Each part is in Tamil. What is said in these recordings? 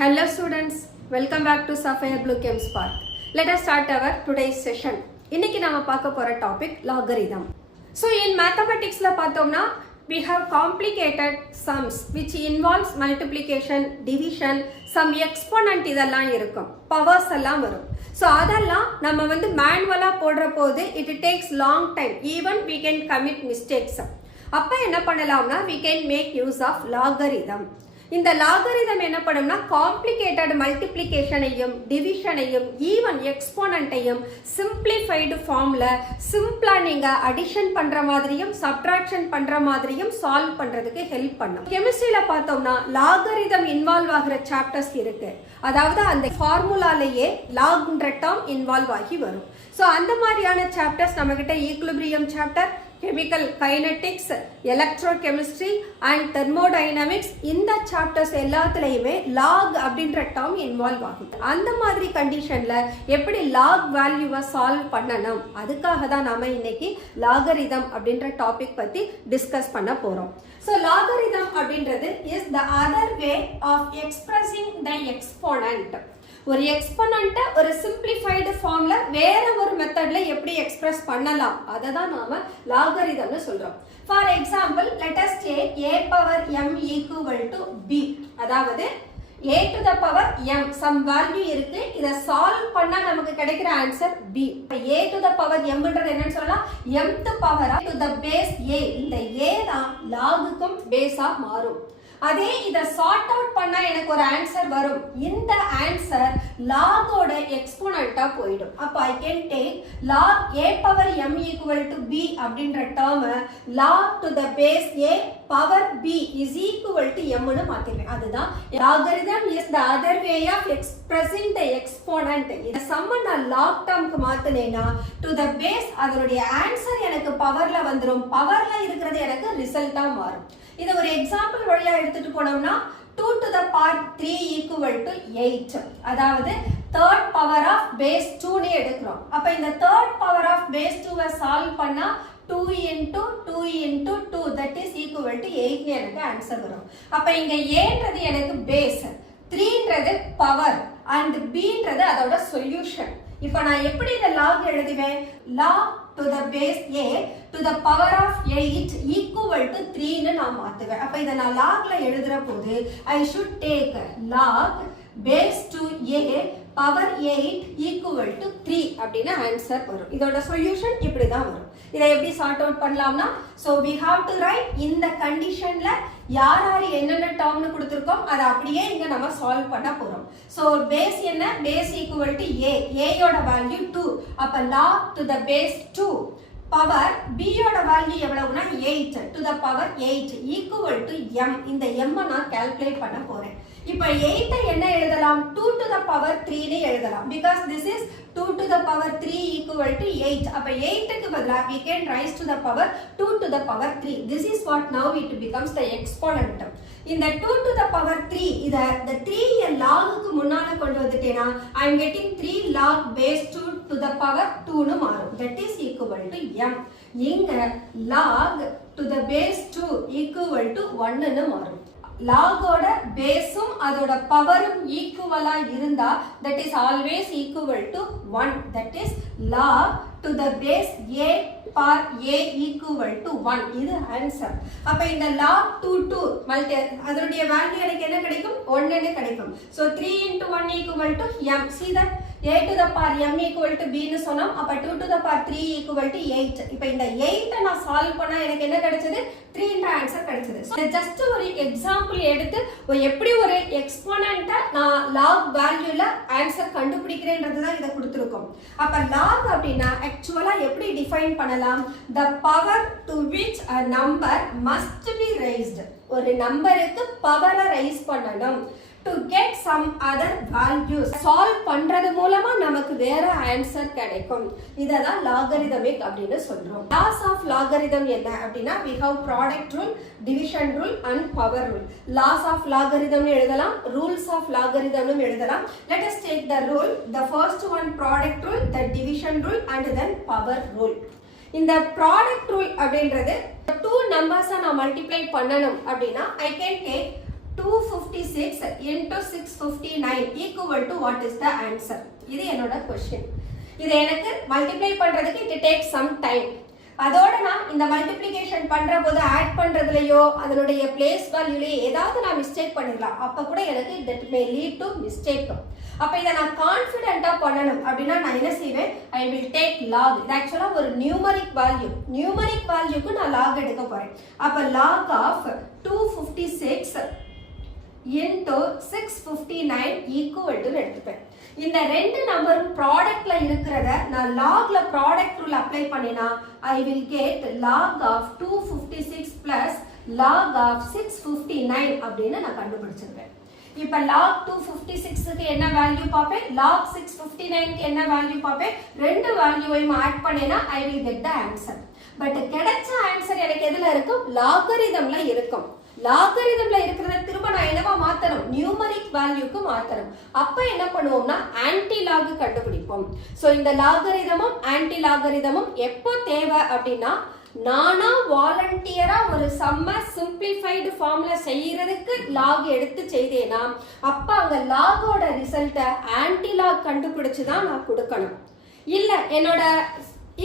Hello students, welcome back to Sapphire Blue Chem Spark. Let us start our today's session. இன்னைக்கு நாம பார்க்க போற topic logarithm. So in mathematics ல பார்த்தோம்னா we have complicated sums which involves multiplication, division, some exponent இதெல்லாம் இருக்கும். Powers எல்லாம் வரும். So அதெல்லாம் நம்ம மேனுவலா போடுற போது it takes long time. Even we can commit mistakes. அப்ப என்ன பண்ணலாம்னா we can make use of logarithm. இந்த லாகரிதம் என்ன பண்ணும்னா காம்ப்ளிகேட்டட் மல்டிப்ளிகேஷனையும் டிவிஷனையும் ஈவன் எக்ஸ்போனண்ட்டையும் சிம்பிளிஃபைடு ஃபார்ம்ல சிம்பிளா நீங்க அடிஷன் பண்ற மாதிரியும் சப்ட்ராக்ஷன் பண்ற மாதிரியும் சால்வ் பண்றதுக்கு ஹெல்ப் பண்ணும். கெமிஸ்ட்ரியில பார்த்தோம்னா லாகரிதம் இன்வால்வ் ஆகிற சாப்டர்ஸ் இருக்கு. அதாவது அந்த ஃபார்முலாலேயே லாக்ன்ற டேர்ம் இன்வால்வ் ஆகி வரும். ஸோ அந்த மாதிரியான சாப்டர்ஸ் நம்ம கிட்ட equilibrium chapter, chemical kinetics, electrochemistry and thermodynamics இந்த சாப்டர்ஸ் எல்லாத்துலயுமே log அப்படின்ற டேர்ம் இன்வால்வ் ஆகும். அந்த மாதிரி கண்டிஷன்ல எப்படி log வேல்யூவை சால்வ் பண்ணணும் அதுக்காக தான் நாம இன்னைக்கு லாகரிதம் அப்படின்ற டாபிக் பத்தி டிஸ்கஸ் பண்ண போறோம். So logarithm அப்படின்றது is the other way of expressing the exponent. ஒரு எக்ஸ்போனன்ட்டை ஒரு சிம்பிளிஃபைடு ஃபார்ம்ல வேற ஒரு மெத்தட்ல எப்படி எக்ஸ்பிரஸ் பண்ணலாம் அதை தான் நாம லாகரிதம்னு சொல்றோம். For example let us take a power m equal to b. அதாவது a to the power m some value இருக்கு. இத சால்வ் பண்ணா நமக்கு கிடைக்கிற answer b. a to the power m ன்றது என்னன்னு சொல்லலாம் mth power to the base a. இந்த a தான் லாகுக்கும் பேஸா மாறும். அதே இத சார்ட் அவுட் பண்ணா எனக்கு ஒரு ஆன்சர் வரும். இந்த ஆன்சர் லாகோட எக்ஸ்போனன்ட்டா போய்டும். அப்ப I can take log a power m equal to b அப்படின்ற டேர்மை log to the base a power b is equal to m னு மாத்திடுவேன். அதுதான் logarithm is the other way of expressing the exponent. இந்த சம்ம நான் log டேர்முக்கு மாத்துனேனா to the base அதனுடைய ஆன்சர் எனக்கு பவர்ல வந்துரும். பவர்ல இருக்கிறது எனக்கு ரிசல்ட்டா மாறும். இத ஒரு எக்ஸாம்பிள் வழியா எடுத்துட்டு போனோம்னா 2 to the power 3 equal to 8. அதாவது third power of base 2 னு எடுக்கிறோம். அப்ப இந்த third power of base 2 I solve பண்ணா 2 into 2 into 2 that is equal to 8 னு எனக்கு ஆன்சர் வரும். அப்ப இங்க a ன்றது எனக்கு பேஸ், 3 ன்றது பவர் and b ன்றது அதோட சொல்யூஷன். இப்போ நான் எப்படி இந்த log எழுதுவேன்? log to the base a to the power of 8 equal to 3 னு நான் மாத்துவேன். அப்ப இத நான் logல எழுதுற போது I should take log base to a power 8 equal to 3 அப்படினா ஆன்சர் வரும். இதோட சொல்யூஷன் இப்படி தான் வரும். இதை எப்படி சார்ட் அவுட் பண்ணலாம்னா so we have to write இந்த கண்டிஷன்ல யார் யார் என்னென்ன டேர்ம்னு கொடுத்திருக்கோம் அதை அப்படியே இங்க நம்ம சால்வ் பண்ண போறோம். so பேஸ் என்ன? Base equal to a. a யோட வேல்யூ 2. அப்ப log to the base 2 power b யோட வேல்யூ எவ்வளவுனா 8 to the power 8 equal to m. இந்த m நான் கால்குலேட் பண்ண போறேன். இப்போ 8 என்ன எழுதலாம்? 2 to the power 3 னு எழுதலாம். because this is 2 to the power 3 equal to 8. அப்ப 8 க்கு பதிலா we can raise to the power 2 to the power 3. this is what now it becomes the exponent. இந்த 2 to the power 3 இத the 3 ய log க்கு முன்னால கொண்டு வந்துட்டேனா I am getting 3 log base 2 to the power 2 னு மாறும். that is equal to m. இங்க log to the base 2 equal to 1 னு மாறும். லாகோட பேஸும் அதோட பவரும் ஈக்குவலா இருந்தா that is always equal to 1. that is log to the base a power a equal to 1. இது ஆன்சர். அப்ப இந்த log 2 அதனுடைய வேல்யூ எனக்கு என்ன கிடைக்கும்? 1 னு கிடைக்கும். so 3 into 1 equal to m. see that a to the power m equal to b னு சொன்னோம். அப்ப 2 to the power 3 equal to 8. இப்போ இந்த 8 நான் சால்வ் பண்ணா எனக்கு என்ன கிடைச்சது? 3 ன்ற ஆன்சர் கிடைச்சது. so just ஒரு எக்ஸாம்பிள் எடுத்து எப்படி ஒரு எக்ஸ்போனன்ட்ட நான் log வேல்யூல ஆன்சர் கண்டுபிடிக்கிறேன்றது தான் இத கொடுத்திருக்கோம். அப்ப log அப்படினா एक्चुअली எப்படி டிஃபைன் பண்ணலாம்? the power to which a number must be raised. ஒரு நம்பருக்கு பவரை ரைஸ் பண்ணணும் to get some other values. Solve பண்றது மூலமா நமக்கு வேற ஆன்சர் கிடைக்கும். இததான் லாகரிதமிக் அப்படினு சொல்றோம். லாஸ் ஆஃப் லாகரிதம் என்ன அப்படினா we have product rule, division rule and power rule. Laws of logarithm னு எழுதலாம், ரூல்ஸ் ஆஃப் லாகரிதம் னு எழுதலாம். let us take the rule. the first one product rule, the division rule and then power rule. இந்த ப்ராடக்ட் ரூல் அப்படின்றது 2 நம்பர்ஸை நான் மல்டிப்ளை பண்ணணும் அப்படின்னா I can take 256 into 659 equal to what is the answer? இது என்னோட question. இது எனக்கு multiply பண்றதுக்கு it takes some time. அதோட நான் இந்த மல்டிப்ளிகேஷன் பண்ற போது ஆட் பண்றதுலயோ அதனுடைய பிளேஸ் வேல்யூலயோ ஏதாவது நான் மிஸ்டேக் பண்ணிடலாம். அப்ப கூட எனக்கு that may lead to mistake. அப்ப இதை நான் கான்ஃபிடென்ட்டா பண்ணணும் அப்படின்னா நான் என்ன செய்வேன்? I will take log. இது ஆக்சுவலா ஒரு நியூமரிக் வேல்யூ. நியூமரிக் வேல்யூக்கு நான் லாக் எடுக்க போறேன். அப்ப log of 256 into 659 equal to எடுத்துப்பேன். இந்த ரெண்டு நம்பரும் ப்ராடக்ட்ல இருக்கிறத நான் லாக்ல ப்ராடக்ட் ரூல் அப்ளை பண்ணினா I will get log of 256 plus log of 659 அப்படின்னு நான் கண்டுபிடிச்சிருவேன். இப்ப log 256க்கு என்ன வேல்யூ பாப்பேன், log 659க்கு என்ன வேல்யூ பாப்பேன், ரெண்டு வேல்யூவையும் ஆட் பண்ணினா I will get the answer. But கிடைச்ச ஆன்சர் எனக்கு எதுல இருக்கும்? லாகரிதம்ல இருக்கும். லாகரிதம்ல இருக்கிறத திரும்ப நான் என்னவா மாத்தணும்? நியூமரிக் வேல்யூக்கு மாத்தணும். அப்ப என்ன பண்ணுவோம்னா ஆன்டி லாக் கண்டுபிடிப்போம். சோ இந்த லாகரிதமும் ஆன்டி லாகரிதமும் எப்போ தேவை அப்படின்னா நானா வாலண்டியரா ஒரு சம்ம சிம்பிளிஃபைடு ஃபார்ம்ல செய்யறதுக்கு லாக் எடுத்து செய்தேனா அப்ப அங்க லாகோட ரிசல்ட்ட ஆன்டி லாக் கண்டுபிடிச்சு தான் நான் கொடுக்கணும். இல்ல என்னோட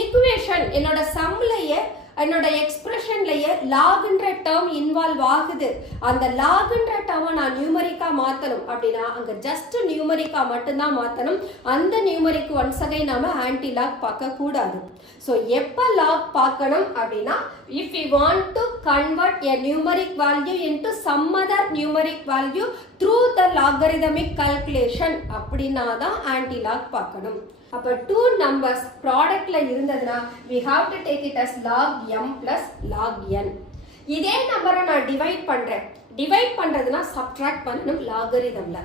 ஈக்குவேஷன் என்னோட சம்லயே என்னோட எக்ஸ்பிரஷன்லயே லாக்ன்ற டேர்ம் இன்வால்வ் ஆகுது, அந்த லாக்ன்ற டேர்மை நான் நியூமரிக்கா மாத்தணும் அப்படின்னா அங்க ஜஸ்ட் நியூமரிக்கா மட்டும்தான் மாத்தணும். அந்த நியூமரிக் ஒன்ஸ் அகைன் நாம ஆன்டி லாக் பார்க்க கூடாது. ஸோ எப்ப லாக் பார்க்கணும் அப்படின்னா if we want to convert a numeric value into some other numeric value through the logarithmic calculation அப்படின்னா தான் ஆன்டி லாக் பார்க்கணும். அப்ப two numbers ப்ராடக்ட்ல இருந்ததுன்னா we have to take it as log m plus log n. இதே நம்பரை நான் டிவைட் பண்றேன். டிவைட் பண்றதுனா சப்ட்ராக்ட் பண்ணணும் லாகரிதம்ல.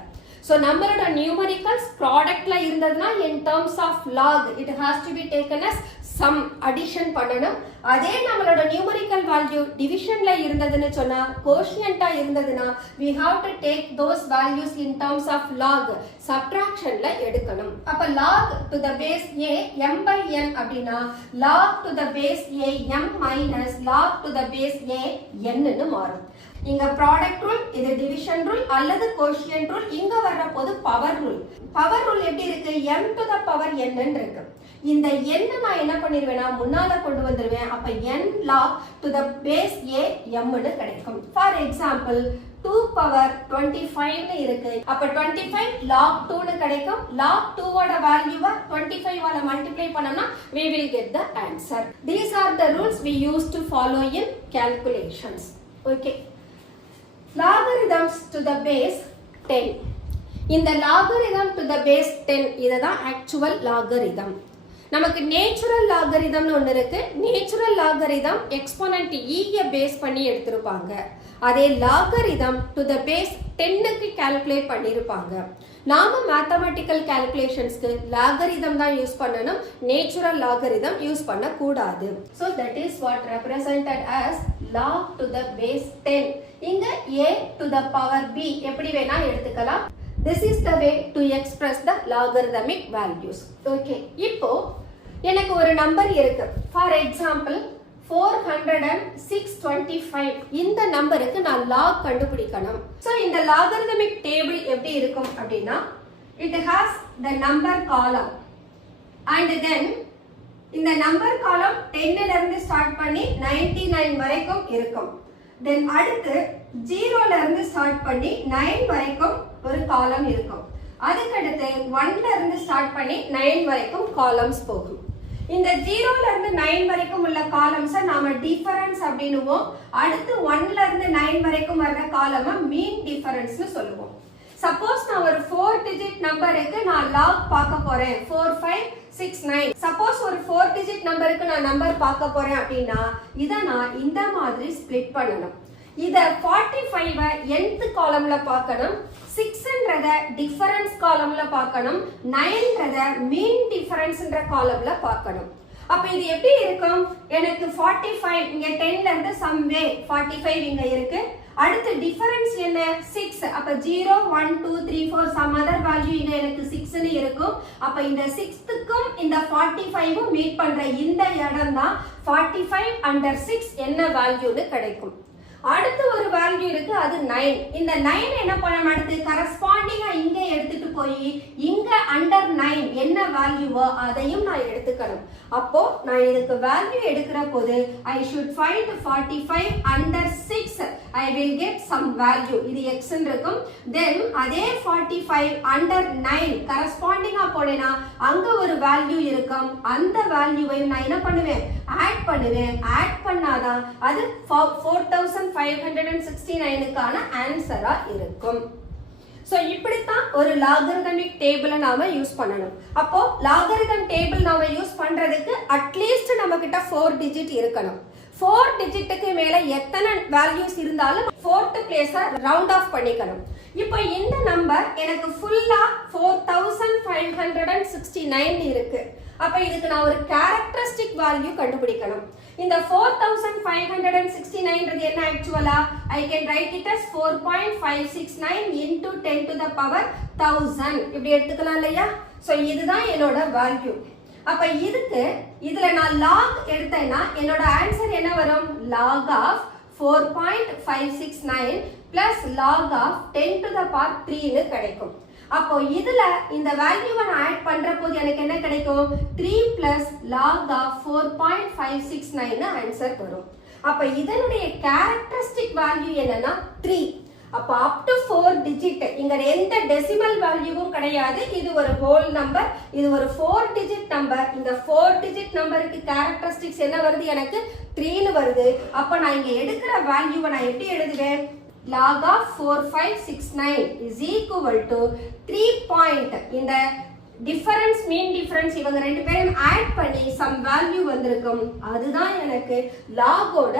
So நம்மளோட நியூமரிக்கல்ஸ் ப்ராடக்ட்ல இருந்ததுன்னா in terms of log it has to be taken as sum, addition பண்ணணும். அதே நம்மளோட நியூமரிக்கல் வேல்யூ டிவிஷன்ல இருந்ததுன்னு சொன்னா கோஷியன்ட்டா இருந்ததுன்னா we have to take those values in terms of log, subtractionல எடுக்கணும். அப்ப log to the base a m by n அப்படின்னா log to the base a m minus log to the base a n ன்னு மாறும். இங்க ப்ராடக்ட் ரூல், இது டிவிஷன் ரூல் அல்லது கோஷியன்ட் ரூல். இங்க வர்ற போது பவர் ரூல். பவர் ரூல் எப்படி இருக்கு? m to the power n ன்னு இருக்கு. இந்த n நான் என்ன பண்ணிடுவேனா முன்னால கொண்டு வந்துருவேன். அப்ப n log to the base a m ன்னு கிடைக்கும். ஃபார் எக்ஸாம்பிள் 2 power 25 ன்னு இருக்கு. அப்ப 25 log 2 ன்னு கிடைக்கும். log 2 ஓட வேல்யூவை 25 ஆல மல்டிப்ளை பண்ணோம்னா we will get the answer. These are the rules we used to follow in calculations. Okay. Logarithms to the base 10. இந்த logarithm to the base 10 இதுதான் actual logarithm. நமக்கு நேச்சுரல் லாகரிதம்னு ஒன்று இருக்கு. நேச்சுரல் லாகரிதம் எக்ஸ்போனன்ட் ஈய பேஸ் பண்ணி எடுத்திருப்பாங்க. அதே லாகரிதம் டு த பேஸ் 10க்கு கால்குலேட் பண்ணியிருப்பாங்க. நாம மேத்தமெட்டிக்கல் கால்குலேஷன்ஸ்க்கு லாகரிதம் தான் யூஸ் பண்ணணும், நேச்சுரல் லாகரிதம் யூஸ் பண்ணக்கூடாது. So that is what represented as log to the base 10. இங்க a to the power b எப்படி வேணா எடுத்துக்கலாம். This is the way to express the logarithmic values. Okay. இப்போ எனக்கு ஒரு நம்பர் இருக்கு. For example 406.25. இந்த நம்பருக்கு நான் log கண்டுபிடிக்கணும். So இந்த logarithmic table எப்படி இருக்கும் அப்படின்னா it has the number column and then இந்த number column 10 ல இருந்து ஸ்டார்ட் பண்ணி 99 வரைக்கும் இருக்கும். Then அடுத்து 0 ல இருந்து ஸ்டார்ட் பண்ணி 9 வரைக்கும் ஒரு காலம் இருக்கும். அதுக்கடுத்து 1 ல இருந்து ஸ்டார்ட் பண்ணி 9 வரைக்கும் காலம்ஸ் போகும். இந்த 0 ல இருந்து 9 வரைக்கும் உள்ள காலம்ஸை நாம டிஃபரன்ஸ் அப்படினுவோம். அடுத்து 1 ல இருந்து 9 வரைக்கும் வர்ற காலமை மீன் டிஃபரன்ஸ்னு சொல்லுவோம். சப்போஸ் நான் ஒரு 4 டிஜிட் நம்பருக்கு நான் லாக் பார்க்க போறேன் 4569. சப்போஸ் ஒரு 4 டிஜிட் நம்பருக்கு நான் நம்பர் பார்க்க போறேன் அப்படின்னா இதை நான் இந்த மாதிரி ஸ்ப்ளிட் பண்ணணும். இத 45 nth காலம்ல பார்க்கணும், 6ன்றத டிஃபரன்ஸ் காலம்ல பார்க்கணும், 9ன்றத மீன் டிஃபரன்ஸ்ன்ற காலம்ல பார்க்கணும். அப்ப இது எப்படி இருக்கும்? எனக்கு 45 இங்க 10 ல இருந்து சம்வே 45 இங்க இருக்கு. அடுத்து டிஃபரன்ஸ் என்ன? 6. அப்ப 0 1 2 3 4 சம் அதர் வேல்யூ இங்க எனக்கு 6 ன்னு இருக்கும். அப்ப இந்த 6த்துக்கும் இந்த 45ம் மீட் பண்ற இந்த இடம் தான் 45 under 6 என்ன வேல்யூன்னு கிடைக்கும். அடுத்து ஒரு வேல்யூ இருக்கு, அது 9. இந்த 9 என்ன பண்ணணும், அடுத்து கரஸ்பாண்டிங்கா இங்க எடுத்துட்டு போய் இங்க அண்டர் 9 என்ன வேல்யூவோ அதையும் நான் எடுத்துக்கணும். அப்போ நான் இதுக்கு வேல்யூ எடுக்கிற போது I should find 45 under 6. I will get some value. இது x இருக்கும். Then அதே 45 under 9 கரஸ்பாண்டிங்கா போனேனா அங்க ஒரு வேல்யூ இருக்கும். அந்த வேல்யூவை நான் என்ன பண்ணுவேன், ஆட் பண்ணுவேன். ஆட் பண்ணாதான் அது 4569க்கான ஆன்சரா இருக்கும். சோ இப்படித்தான் ஒரு லாகரிதமிக் டேபிளை நாம யூஸ் பண்ணணும். அப்போ லாகரிதம் டேபிள் நாம யூஸ் பண்றதுக்கு அட்லீஸ்ட் நம்ம கிட்ட 4 டிஜிட் இருக்கணும். 4 டிஜிட்டுக்கு மேல எத்தனை வேல்யூஸ் இருந்தாலும் 4th பிளேஸை ரவுண்ட் ஆஃப் பண்ணிக்கணும். இப்போ இந்த நம்பர் எனக்கு ஃபுல்லா 4569 இருக்கு. அப்ப இதுக்கு நான் ஒரு கேரக்டரிஸ்டிக் வேல்யூ கண்டுபிடிக்கணும். இந்த 4569 என்ன ஆக்சுவலா, I can write it as 4.569 into 10 to the power 1000 இப்படி எடுத்துக்கலாம் இல்லையா. சோ இதுதான் என்னோட வேல்யூ. அப்ப இதுல நான் log எடுத்தேன்னா என்னோட ஆன்சர் என்ன வரும், log of 4.569 plus log of 10 to the power 3 னு கிடைக்கும். அப்போ இதுல இந்த வேல்யூவை நான் ஆட் பண்ற போது எனக்கு என்ன கிடைக்கும், 3 plus log of 4.569 னு ஆன்சர் வரும். அப்ப இதனுடைய கேரக்டரிஸ்டிக் வேல்யூ என்னன்னா 3. அப்ப அப் டு 4 டிஜிட், இங்க எந்த டெசிமல் வேல்யூவும் கிடையாது. இது ஒரு ஹோல் நம்பர், இது ஒரு 4 டிஜிட் நம்பர். இந்த 4 டிஜிட் நம்பருக்கு கேரக்டரிஸ்டிக்ஸ் என்ன வருது, எனக்கு 3 னு வருது. அப்ப நான் இங்க எடுக்கிற வேல்யூவை நான் எப்படி எழுதுவேன், log of 4569 is equal to 3 point. இந்த டிஃபரன்ஸ் மீன் டிஃபரன்ஸ் இவங்க ரெண்டு பேரும் ஆட் பண்ணி சம் வேல்யூ வந்திருக்கும். அதுதான் எனக்கு லாகோட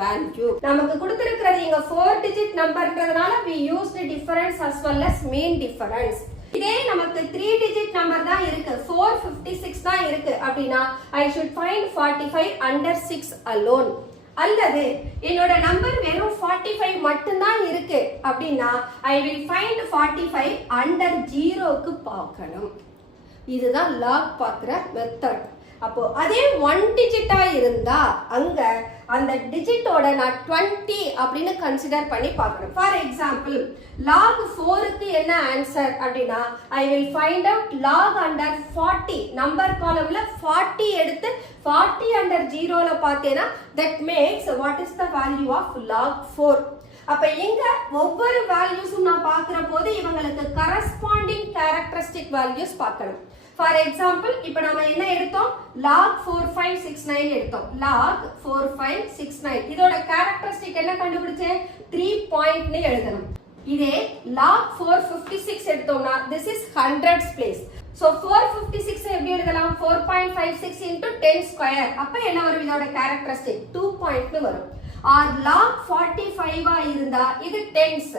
வேல்யூ. நமக்கு கொடுத்திருக்கிறது இங்க 4 digit நம்பர்ன்றதுனால we used difference as well as mean difference. இதே நமக்கு 3 டிஜிட் நம்பர் தான் இருக்கு, 456 தான் இருக்கு அப்படின்னா I should find 45 under 6 alone. அல்லது என்னோட நம்பர் வெறும் 45 மட்டும்தான் இருக்கு அப்படின்னா I will find 45 under 0க்கு பார்க்கணும். இதுதான் log பார்க்குற மெத்தட். அப்போ அதே 1 டிஜிட்டா இருந்தா அங்க அந்த டிஜிட்டோட நான் 20 அப்படின்னு கன்சிடர் பண்ணி பார்க்கணும். ஃபார் எக்ஸாம்பிள் log 4க்கு என்ன ஆன்சர் அப்படின்னா I will find out log under 40. Number காலம்ல 40 எடுத்து 40 under 0ல பார்த்தேனா that makes what is the value of log 4. அப்ப இங்க ஒவ்வொரு வேல்யூஸும் நான் பார்க்கிற போது இவங்களுக்கு கரஸ்பாண்டிங் கேரக்டரிஸ்டிக் வேல்யூஸ் பார்க்கணும். ஃபார் எக்ஸாம்பிள் இப்போ நம்ம என்ன எடுத்தோம், log 4569 எடுத்தோம். log 4569 இதோட கேரக்டரிஸ்டிக் என்ன கண்டுபிடிச்சேன், 3 பாயிண்ட் னு எழுதணும். இதே log 456 எடுத்தோம்னா this is hundreds place. so 456 எப்படி எழுதலாம், 4.56 into 10 square. அப்ப என்ன வரும், இதோட கேரக்டரிஸ்டிக் 2 பாயிண்ட் னு வரும். or log 45 இருந்தா இது tens.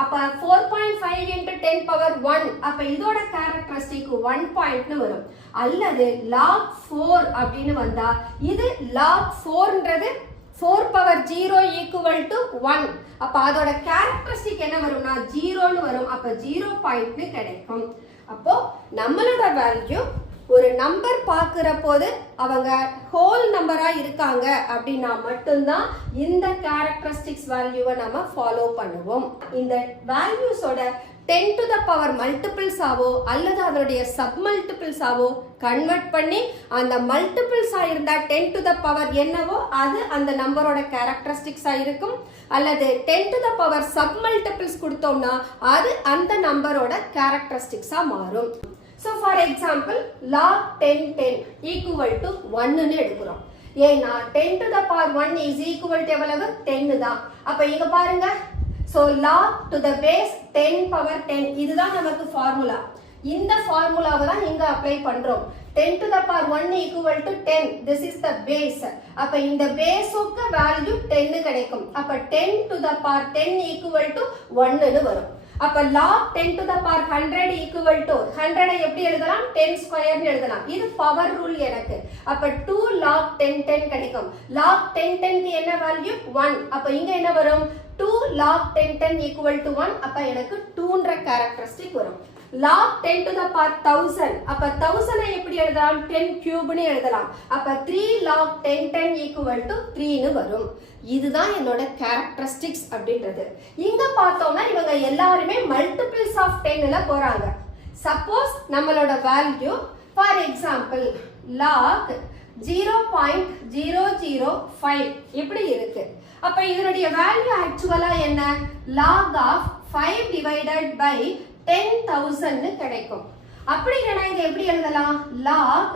அப்ப 4.5 into 10 power 1. அப்ப இதோட கேரக்டரிஸ்டிக் 1 பாயிண்ட் னு வரும். அல்லது log 4 அப்படின்னு வந்தா இது log 4ன்றது 4 power 0 equal to 1. அப்ப அதோட கேரக்டரிஸ்டிக் என்ன வரும்னா 0 னு வரும். அப்ப 0 பாயிண்ட் னு கிடைக்கும். அப்போ நம்மளோட வேல்யூ ஒரு நம்பர் பார்க்கிற போது அவங்க ஹோல் நம்பரா இருக்காங்க அப்படின்னா மட்டும்தான் இந்த கேரக்டரிஸ்டிக்ஸ் வேல்யூவை நம்ம ஃபாலோ பண்ணுவோம். இந்த வேல்யூஸோட 10 to the power மல்டிபிள்ஸ் ஆவோ அல்லது அதனுடைய சப் மல்டிபிள்ஸ் ஆவோ கன்வெர்ட் பண்ணி அந்த மல்டிபிள்ஸ் இருந்தா 10 to the power என்னவோ அது அந்த நம்பரோட கேரக்டரிஸ்டிக்ஸா இருக்கும். அல்லது 10 to the power sub multiples கொடுத்தோம்னா அது அந்த நம்பரோட கேரக்டரிஸ்டிக்ஸா மாறும். So for example log 10 equal to 1 னு எடுக்கிறோம். ஏன்னா 10 to the power 1 is equal to எவ்வளவு, 10 தான். அப்ப இங்க பாருங்க, so log to the base 10 power 10 இதுதான் நமக்கு ஃபார்முலா. இந்த ஃபார்முலாவை தான் இங்க அப்ளை பண்றோம். 10 to the power 1 equal to 10. This is the base. அப்ப இந்த பேஸுக்கு வேல்யூ 10 கிடைக்கும். அப்ப 10 to the power 10 equal to 1 னு வரும். அப்ப log 10 to the power 100 equal to 100 எப்படி எழுதலாம், 10 square னு எழுதலாம். இது பவர் ரூல் எனக்கு. அப்ப 2 log 10 கிடைக்கும். log 10 க்கு என்ன வேல்யூ, 1. அப்ப இங்க என்ன வரும், 2 log 10 equal to 1. அப்ப எனக்கு 2ன்ற கேரக்டரிஸ்டிக் வரும். log 10 to the power 1000 அப்ப 1000 எப்படி எழுதலாம் 10 cube னு எழுதலாம் அப்ப 3 log 10 equal to 3 னு வரும் இதுதான் என்னோட characteristics அப்படின்றது இங்க பார்த்தோம்னா இவங்க எல்லாருமே multiples of 10 ல போறாங்க suppose நம்மளோட value for example log 0.005 இப்படி இருக்கு அப்ப இதனுடைய வேல்யூ ஆக்சுவலா என்ன log of 5 divided by 10,000 னு கிடைக்கும் அப்படி இல்லனா இங்க எப்படி எழுதலாம் log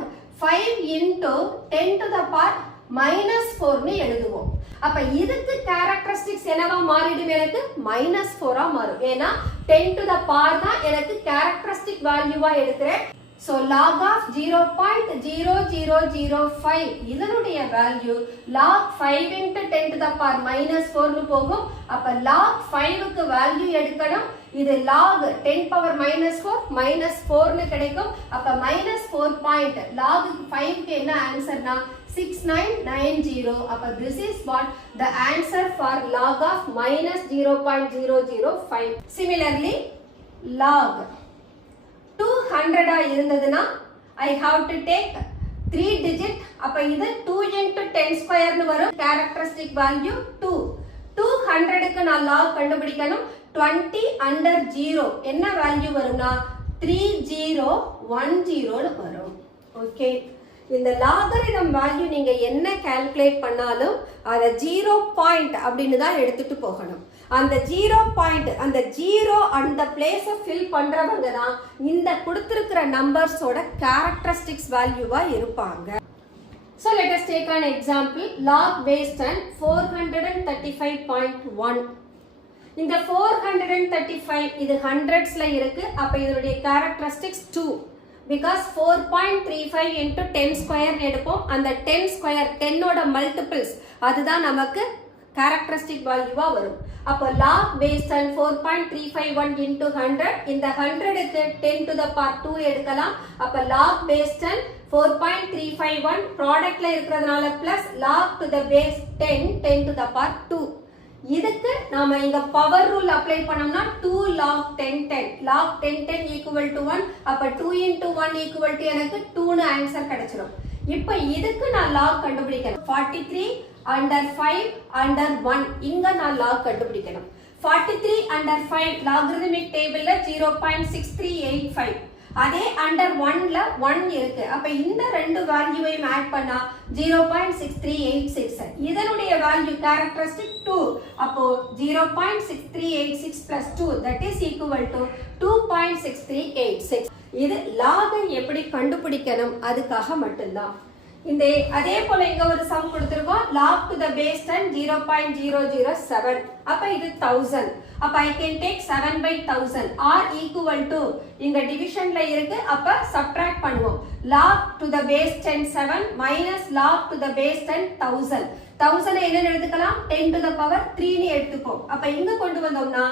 5 into 10 to the power -4 னு எழுதுவோம் அப்ப இதுக்கு characteristics என்னவா மாறிடும் எனக்கு -4 ஆ மாறும் ஏனா 10 to the power தான் எனக்கு characteristic வேல்யூவா எடுக்கிறேன் So log of 0.0005 இதனுடைய value log 5 into 10 to the power -4 னு போகும் அப்ப log 5 க்கு வேல்யூ எடுக்கணும் இது log 10 power -4 னு கிடைக்கும் அப்ப -4 பாயிண்ட் log 5 க்கு என்ன ஆன்சர்னா 6990 அப்ப this is what the answer for log of -0.005 similarly log 200 இருந்ததுனா I have to take 3 digit அப்ப இது 2 into 10 square னு வரும் characteristic value 2 200 க்கு நான் log கண்டுபிடிக்கணும் 20 under 0 என்ன வேல்யூ வரும்னா 3010 னு வரும் ஓகே இந்த லாகரிதம் வேல்யூ நீங்க என்ன கால்குலேட் பண்ணாலும் அத 0 பாயிண்ட் அப்படினு தான் எடுத்துட்டு போகணும் அந்த 0 பாயிண்ட் அந்த 0 அந்த பிளேஸ ஃபில் பண்றவங்க தான் இந்த கொடுத்திருக்கிற நம்பர்ஸோட characteristics வேல்யூவா இருப்பாங்க So let us take an example log base 10 435.1 இந்த 435 இது hundreds ல இருக்கு அப்ப இதனுடைய characteristics 2 because 4.35 into 10 square எடுப்போம் அந்த 10 square 10 ஓட multiples அதுதான் நமக்கு characteristic வேல்யூவா வரும் அப்ப log base 10 4.351 into 100 இந்த 100 க்கு 10 to the power 2 எடுக்கலாம் அப்ப log base 10 4.351 ப்ராடக்ட்ல இருக்குறதுனால plus log to the base 10 to the power 2 இதுக்கு நாம இங்க பவர் ரூல் அப்ளை பண்ணோம்னா 2 log 10 log 10 equal to 1 அப்ப 2 into 1 equal to எனக்கு 2 னு ஆன்சர் கிடைச்சிரும் இப்போ இதுக்கு நான் log கண்டுபிடிக்கணும் 43 under 5 under 1 இங்க நான் log கண்டுபிடிக்கணும் 43 under 5 logarithmic table ல 0.6385 அதே under 1 ல 1 இருக்கு அப்ப இந்த ரெண்டு வேல்யூவையும் ஆட் பண்ணா 0.6386 இதனுடைய வேல்யூ characteristic 2 அப்போ 0.6386 plus 2 that is equal to 2.6386 இது log எப்படி கண்டுபிடிக்கணும் அதுக்காக மட்டும்தான் இந்த அதே போல இங்க ஒரு சம் கொடுத்திருக்கோம் log to the base 10 0.007 அப்ப இது 1000 அப்ப I can take 7 by 1000 or equal to இங்க டிவிஷன்ல இருக்கு அப்ப சப்ட்ராக்ட் பண்ணுவோம் log to the base 10 7 minus log to the base 10 1000 1000 என்ன எடுத்துக்கலாம் 10 to the power 3 னு எடுத்துப்போம் அப்ப இங்க கொண்டு வந்தோம்னா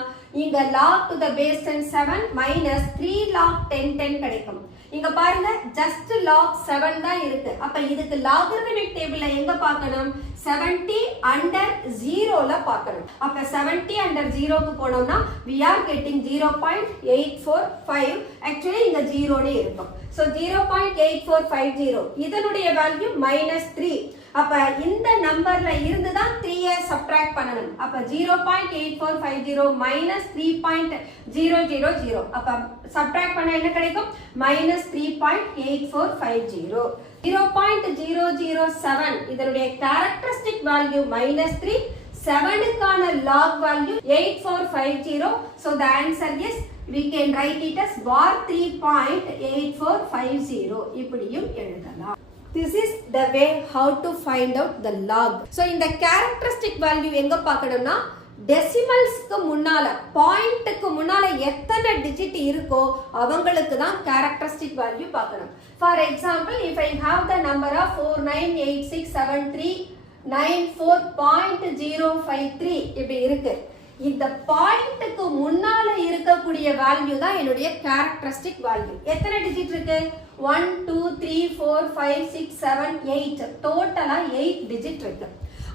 இங்க log to the base 10 7 minus 3 log 10 கிடைக்கும் இங்க பாருங்க just log 7 தான் இருக்கு அப்ப இதுக்கு logarithmic table எங்க பார்க்கணும் 70 under 0 ல பார்க்கணும் அப்ப 70 under 0 க்கு போனோம்னா we are getting 0.845 actually இங்க 0 னே இருக்கும் so 0.8450 இதனுடைய வேல்யூ -3 அப்ப இந்த நம்பர்ல இருந்து தான் 3 சப்ட்ராக்ட் பண்ணணும் அப்ப 0.8450 minus 3.000 அப்ப சப்ட்ராக்ட் பண்ணா என்ன கிடைக்கும் -3.8450 0.007 இதனுடைய characteristic value -3 7 க்கான log value 8450 so the answer is we can write it as bar 3.8450 இப்படியும் எழுதலாம் This is the way how to find out the log. So இந்த characteristic value எங்க பார்க்கணும்னா டெசிமல்ஸ்க்கு முன்னால பாயிண்ட்க்கு முன்னால எத்தனை டிஜிட் இருக்கோ அவங்களுக்கு தான் characteristic value பார்க்கணும். For example, if I have the number of 49867394.053 இப்படி இருக்கு. இந்த பாயிண்ட்க்கு முன்னால இருக்கக்கூடிய வேல்யூ தான் என்னுடைய characteristic value. எத்தனை டிஜிட் இருக்கு 1 2 3 4 5 6 7 8 டோட்டலா 8 டிஜிட் இருக்கு.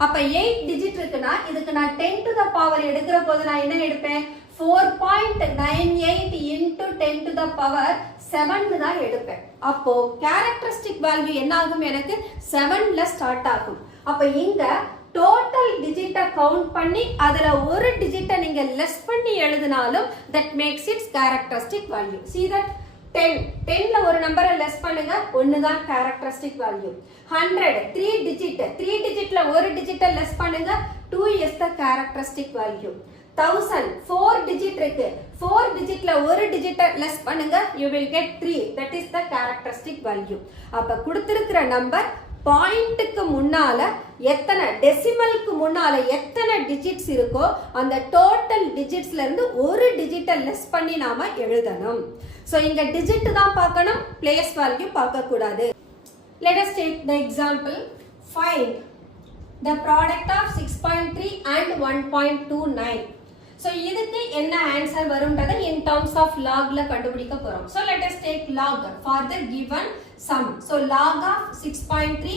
அப்ப 8 டிஜிட் இருக்குனா இதுக்கு நான் 10 to the power எடுக்கிற போது நான் என்ன எடுப்பேன் 4.98 into 10 10 to the power 7 தான் எடுப்பேன். அப்போ கேரக்டரிஸ்டிக் வேல்யூ என்ன ஆகும்? எனக்கு 7ல ஸ்டார்ட் ஆகும். அப்ப இங்க டோட்டல் டிஜிட்டை கவுண்ட் பண்ணி அதுல ஒரு டிஜிட்டை நீங்க லெஸ் பண்ணி எழுதினாலும் that makes its characteristic value. See that 10ல ஒரு நம்பரை லெஸ் பண்ணுங்க, ஒன்னு தான் கேரக்டரிஸ்டிக் வேல்யூ. 100 3 டிஜிட்ல ஒரு டிஜிட்டை லெஸ் பண்ணுங்க, 2 is the characteristic value. 1000 4 digit இருக்கு, 4 டிஜிட்ல ஒரு டிஜிட்டை லெஸ் பண்ணுங்க, you will get 3, that is the characteristic value. அப்ப கொடுத்திருக்கிற நம்பர் பாயிண்ட்டுக்கு முன்னால எத்தனை டெசிமலுக்கு முன்னால எத்தனை டிஜிட்ஸ் இருக்கோ அந்த டோட்டல் டிஜிட்ஸ்ல இருந்து ஒரு டிஜிட்டை லெஸ் பண்ணி நாம எழுதணும். சோ இங்க டிஜிட் தான் பார்க்கணும், பிளேஸ் வேல்யூ பார்க்க கூடாது. Let us take the example. Find the product of 6.3 and 1.29. So இதுக்கு என்ன ஆன்சர் வரும்ன்றதை in terms of logல கண்டுபிடிக்க போறோம். So let us take log for the given sum. So log of 6.3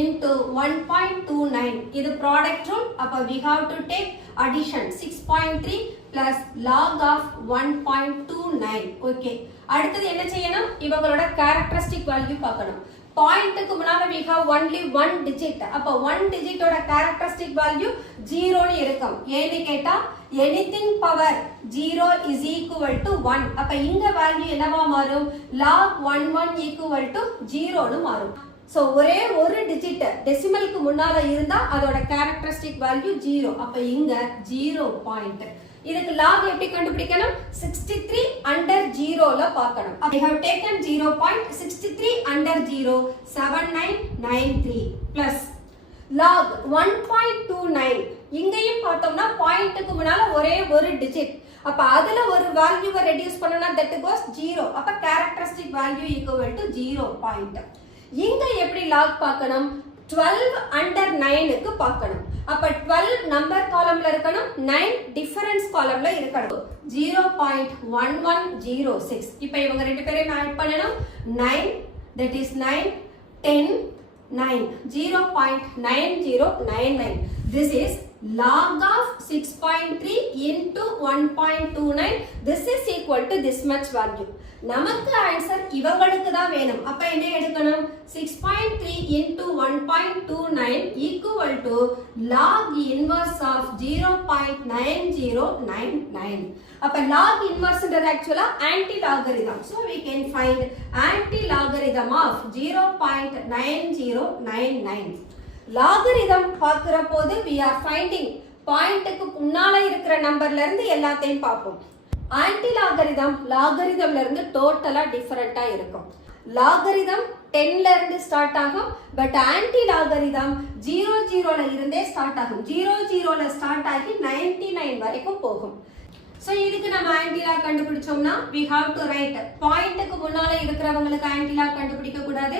into 1.29. இது product rule. அப்ப we have to take addition 6.3 plus log of 1.29. Okay. அடுத்தது என்ன செய்யணும்? இவங்களோட characteristic value பார்க்கணும். பாயிண்ட்டுக்கு முன்னால we have only one digit. அப்ப one digitோட characteristic value 0 னு இருக்கும். ஏன்னு கேட்டா anything power 0 is equal to 1. அப்ப இங்க வேல்யூ என்னவா மாறும்? log 11 equal to 0 னு மாறும். சோ ஒரே ஒரு டிஜிட் டெசிமலுக்கு முன்னால இருந்தா அதோட characteristic value 0. அப்ப இங்க 0 பாயிண்ட். இதுக்கு log எப்படி கண்டுபிடிக்கணும்? 63 under 0ல பார்க்கணும். We have taken 0.63 under 0 7993 plus log 1.29. இங்கேயும் பார்த்தோம்னா பாயிண்ட்டுக்கு முன்னால ஒரே ஒரு டிஜிட். அப்ப அதுல ஒரு வேல்யூவை ரெடியூஸ் பண்ணனும்னா that goes 0. அப்ப characteristic value equal to 0 point. இங்க எப்படி log பார்க்கணும்? 12 under 9க்கு பார்க்கணும். அப்ப 12 நம்பர் காலம்ல இருக்கணும், 9 டிஃபரன்ஸ் காலம்ல இருக்கணும். 0.1106. இப்போ இவங்க ரெண்டு பேரையும் ஆட் பண்ணனும். 9 that is 9 10 9 0.9099. This is log of 6.3 into 1.29. This is equal to this much value. நமக்கு ஆன்சர் இவங்களுக்கு தான் வேணும். அப்ப என்ன எடுக்கணும்? 6.3 into 1.29 equal to log inverse of 0.9099. அப்ப log inverse ன்றது actually anti logarithm. So we can find anti logarithm of 0.9099. logarithm பார்க்கிற போது we are finding பாயிண்ட்டுக்கு முன்னால இருக்கிற நம்பர்ல இருந்து எல்லாத்தையும் பார்ப்போம். ஆன்டி லாகரிதம் லாகரிதம்ல இருந்து டோட்டலா டிஃபரெண்டா இருக்கும். லாகரிதம் 10ல இருந்து ஸ்டார்ட் ஆகும், பட் ஆன்டி லாகரிதம் 00ல இருந்தே ஸ்டார்ட் ஆகும். 00ல ஸ்டார்ட் ஆகி 99 வரைக்கும் போகும். சோ இதுக்கு நம்ம ஆன்டி லாக் கண்டுபிடிச்சோம்னா we have to write பாயிண்ட்க்கு முன்னால இருக்கிறவங்களுக்கு ஆன்டி லாக் கண்டுபிடிக்க கூடாது.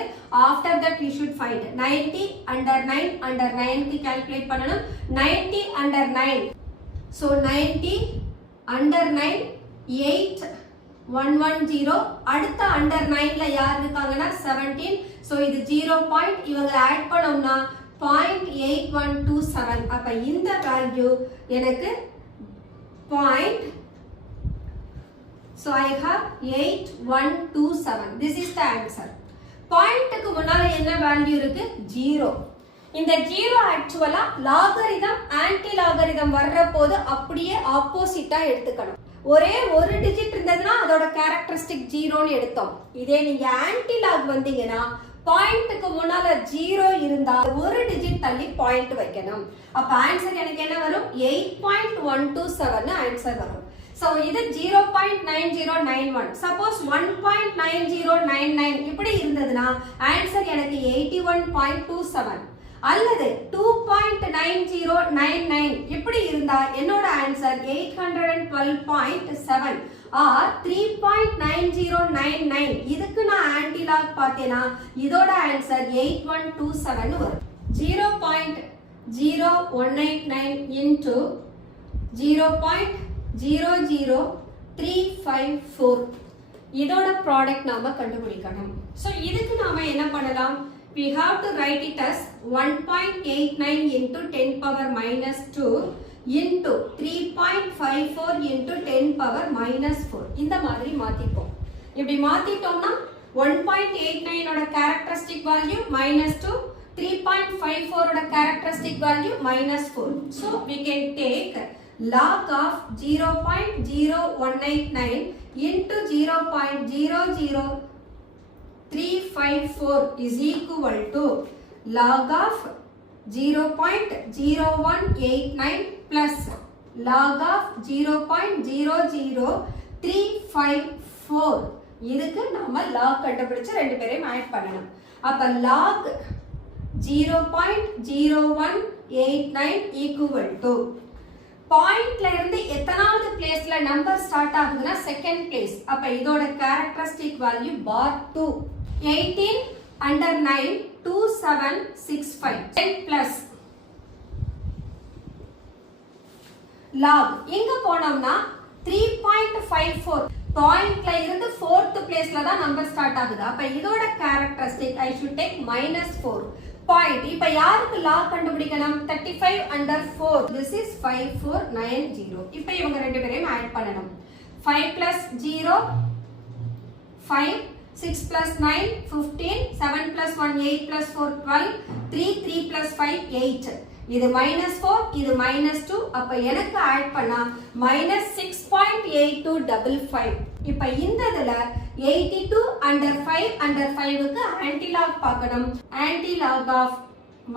after that we should find 90 under 9 under 9 க்கு கால்குலேட் பண்ணனும். 90 under 9. so 90 under 9 8110. அடுத்த அண்டர் 9ல யார் இருக்காங்கன்னா 17. சோ இது 0 பாயிண்ட், இவங்க ஆட் பண்ணோம்னா 0.8127. அப்ப இந்த வேல்யூ எனக்கு point. So I have 8127. This is the answer. பாயிண்ட்க்கு முன்னால என்ன வேல்யூ இருக்கு? 0. இந்த 0 ஆக்சுவலா லாகரிதம் ஆன்டி லாகரிதம் வர்ற போது அப்படியே ஆப்போசிட்டா எடுத்துக்கணும். ஒரே ஒரு டிஜிட் இருந்ததுன்னா அதோட கேரக்டரிஸ்டிக் 0 னு எடுத்தோம். இதே நீங்க ஆன்டி லாக் வந்தீங்கன்னா பாயிண்ட்க்கு முன்னால 0 இருந்தா ஒரு டிஜிட் தள்ளி பாயிண்ட் வைக்கணும். அப்ப ஆன்சர் எனக்கு என்ன வரும்? 8.127 னு ஆன்சர் வரும். சோ இது 0.9091. சப்போஸ் 1.9099 இப்படி இருந்ததுன்னா ஆன்சர் எனக்கு 81.27 அல்லது 2.9099 இப்படி இருந்தா என்னோட ஆன்சர் 812.7 ஆர் 3.9099. இதுக்கு நான் ஆன்டி லாக் பார்த்தேனா இதோட ஆன்சர் 8127 வரும். 0.0189 into 0.00354 இதோட ப்ராடக்ட் நாம கண்டுபிடிக்கணும். சோ இதுக்கு நாம என்ன பண்ணலாம்? We have to write it as 1.89 into 10 power minus 2 into 3.54 into 10 power minus 4 இந்த மாதிரி மாத்திப்போம். இப்படி மாத்திட்டோம்னா 1.89 ஓட characteristic value minus 2, 3.54 ஓட characteristic value minus 4. So we can take log of 0.0189 into 0.00354 is equal to log of 0.0189 plus log of 0.00354. இதுக்கு நாம log கண்டுபிடிச்சு ரெண்டு பேரையும் ஆட் பண்ணணும். அப்ப log 0.0189 equal to பாயிண்ட்ல இருந்து எத்தனாவது பிளேஸ்ல நம்பர் ஸ்டார்ட் ஆகுதுன்னா செகண்ட் பிளேஸ். அப்ப இதோட கேரக்டரிஸ்டிக் வேல்யூ பார் 2. 18 under 9 2765 10 plus log எங்க போனோம்னா 3.54 பாயிண்ட்ல இருந்து 4th பிளேஸ்ல தான் நம்பர் ஸ்டார்ட் ஆகுது. அப்ப இதோட characteristic I should take -4 point. இப்ப யாருக்கு log கண்டுபிடிக்கணும்? 35 under 4. This is 5490. இப்ப இவங்க ரெண்டு பேரையும் ஆட் பண்ணணும். 5 plus 0 5, 6 plus 9 15, 7 plus 1 8 plus 4 12, 3 plus 5 8. இது -4 இது -2. அப்ப எனக்கு ஆட் பண்ணா -6.8255. இப்ப இந்த இதுல 82 under 5 under 5 க்கு ஆன்டி லாக் பார்க்கணும். Anti log of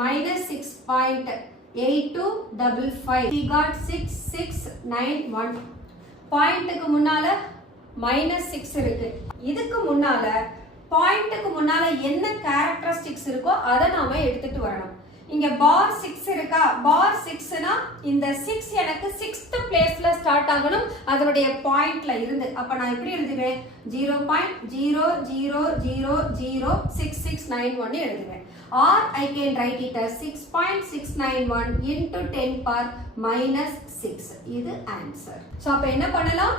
-6.8255. we got 6691. பாயிண்ட்க்கு முன்னால -6 இருக்கு. இதுக்கு முன்னால பாயிண்ட்க்கு முன்னால என்ன கேரக்டரிஸ்டிக்ஸ் இருக்கோ அதை நாம எடுத்துட்டு வரணும். இங்க பார் 6 இருக்கா? பார் 6னா இந்த 6 எனக்கு 6th பிளேஸ்ல ஸ்டார்ட் ஆகணும் அதனுடைய பாயிண்ட்ல இருந்து. அப்ப நான் எப்படி எழுதுவேன்? 0.00006691 எழுதுவேன். or I can write it as 6.691 into 10 power minus 6. இது ஆன்சர். சோ அப்ப என்ன பண்ணலாம்?